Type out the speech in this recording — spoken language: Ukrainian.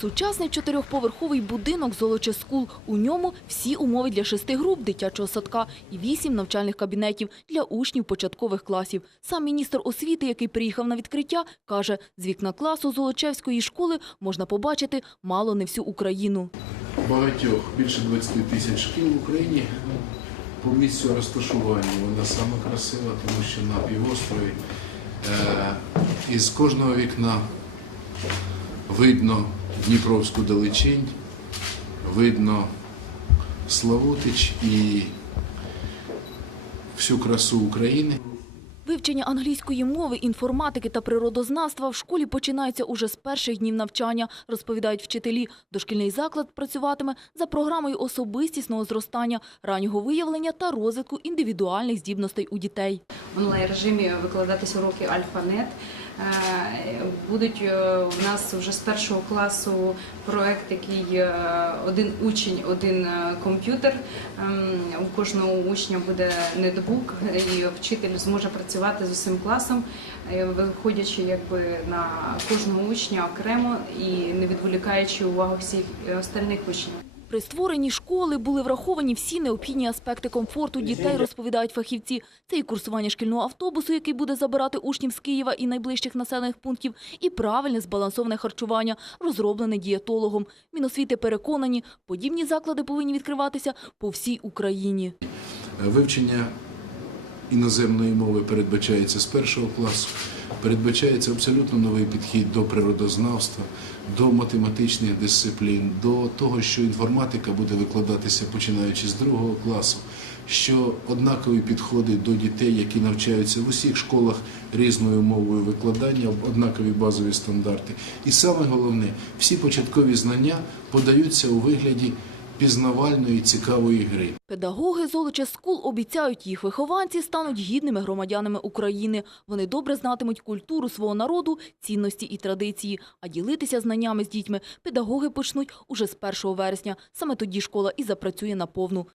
Сучасний чотирьохповерховий будинок «Золоче Скул». У ньому всі умови для шести груп дитячого садка і вісім навчальних кабінетів для учнів початкових класів. Сам міністр освіти, який приїхав на відкриття, каже, з вікна класу Золочевської школи можна побачити мало не всю Україну. багатьох, більше 20 тисяч шкіл в Україні. По місцю розташування вона саме красива, тому що на півострові е, із кожного вікна видно Дніпровську далечінь, видно Славутич і всю красу України. Вивчення англійської мови, інформатики та природознавства в школі починається уже з перших днів навчання, розповідають вчителі. Дошкільний заклад працюватиме за програмою особистісного зростання, раннього виявлення та розвитку індивідуальних здібностей у дітей. в онлайн режимі викладатись уроки Альфанет. Будуть е, у нас вже з першого класу проект, який е, один учень, один е, комп'ютер. Ем, У кожного учня буде нетбук, і вчитель зможе працювати з усім класом, виходячи якби на кожного учня окремо і не відволікаючи увагу всіх остальних учнів. При створенні школи були враховані всі необхідні аспекти комфорту дітей, розповідають фахівці. Це і курсування шкільного автобусу, який буде забирати учнів з Києва і найближчих населених пунктів, і правильне збалансоване харчування, розроблене дієтологом. Міносвіти переконані, подібні заклади повинні відкриватися по всій Україні. Вивчення іноземної мови передбачається з першого класу. Передбачається абсолютно новий підхід до природознавства, до математичних дисциплін, до того, що інформатика буде викладатися починаючи з другого класу, що однакові підходи до дітей, які навчаються в усіх школах різною мовою викладання, однакові базові стандарти. І саме головне, всі початкові знання подаються у вигляді пізнавальної цікавої гри. Педагоги Золоча Скул обіцяють, їх вихованці стануть гідними громадянами України. Вони добре знатимуть культуру свого народу, цінності і традиції. А ділитися знаннями з дітьми педагоги почнуть уже з 1 вересня. Саме тоді школа і запрацює наповну.